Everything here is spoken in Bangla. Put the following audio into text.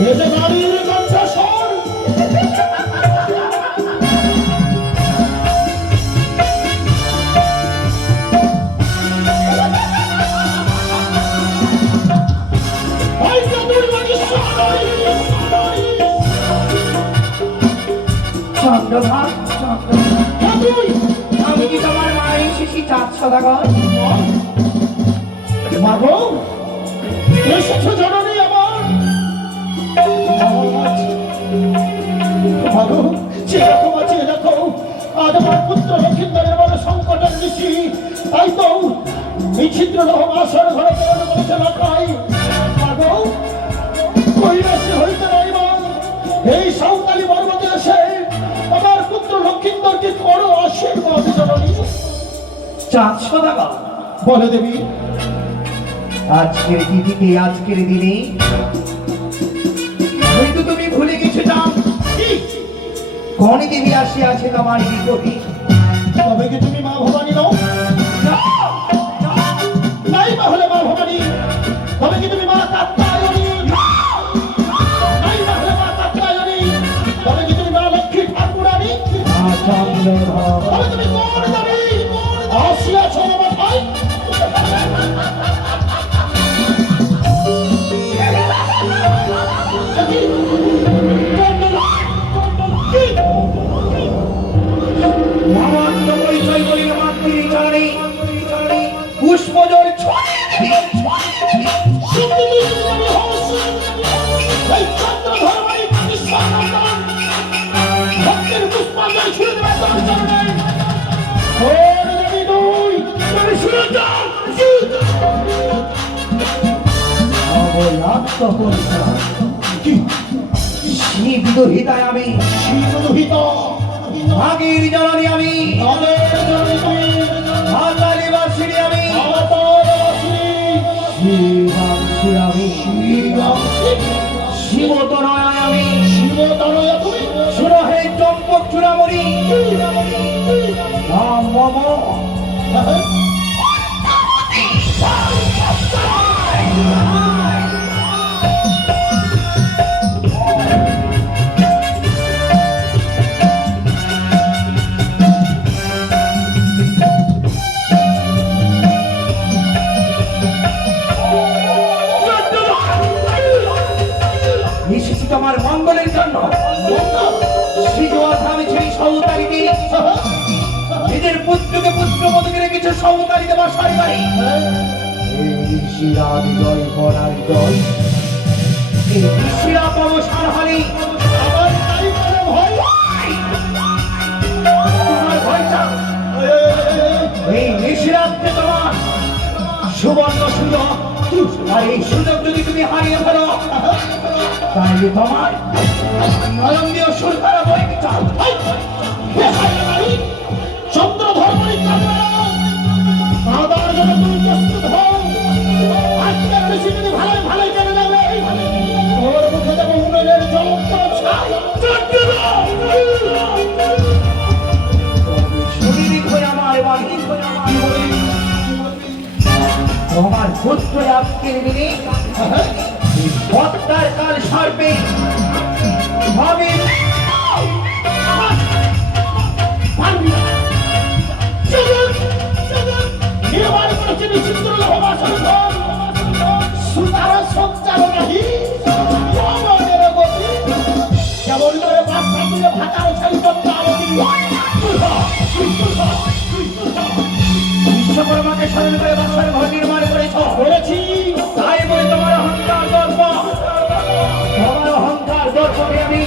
এতে নারীর কণ্ঠস্বর চন্দ্রভাগ আমি কি তোমার মায়ের এসেছি চাঁদ সদাগর? মাগো এসেছো জননী আমার মাগো চেয়ে রাখো আজ আমার পুত্র লক্ষিন্দরের বড় সংকটের বেশি তাই তো এই ছিদ্র আসর ঘরে প্রেরণ করেছে লখাই মাগো কৈলাসে হইতে নাই মা এই সাঁওতালি পর্বতে এসে আমার পুত্র লক্ষিন্দরকে করো আশীর্বাদ জননী। চাঁদ সদাগর বলে দেবী আজকের তিথিতে আজকের দিনে হয়তো তুমি ভুলে গেছো না কোন দেবী আসি আছে তোমার নিকটে? তবে কি তুমি মা ভবানী নও? নাই তাহলে মা ভবানী তবে কি তুমি মা কাত্যায়নী? নাই তাহলে মা কাত্যায়নী তবে কি তুমি মা লক্ষ্মী ঠাকুরানী? তবে তুমি কোন দেবী আসিয়াছ আমার ভাই? পুষ্পজল বিদোহিতায় আমি আগের জননী আমি ভাতালিবাসিনী আমি শিবাংশী আমি শিবতনয় আমি সুরহে চম্পক চূড়ামণি নাম মম তোমার মঙ্গলের জন্য নিজের পুত্রকে পুত্রবধূকে রেখেছে সৌতারিতে বাসায় বাড়ি এই নিশিরাত্রে তোমার সুবর্ণ সুযোগ আর এই সুযোগ যদি তুমি হারিয়ে ফেলো তাহলে তোমার নয়নীয় সুর তারা বইতে চাও চন্দ্র ধর্মী কাদার জন্য তুমি প্রস্তুত হও আজকের বেশি যদি ভালোই ভালোই কেন যাবে ওর মুখে দেবো উনুনের জ্বলন্ত ছাই সুদিক হয়ে আমার বাড়ি তোমার পুত্র আজকের দিনে হত্যার কাল সর্পে ভাবে বিশ্বকর্মাকে স্মরণ করে বাসার ঘর নির্মাণ করেছি তাই বলে তোমার অহংকার দর্প তোমার অহংকার দর্পকে আমি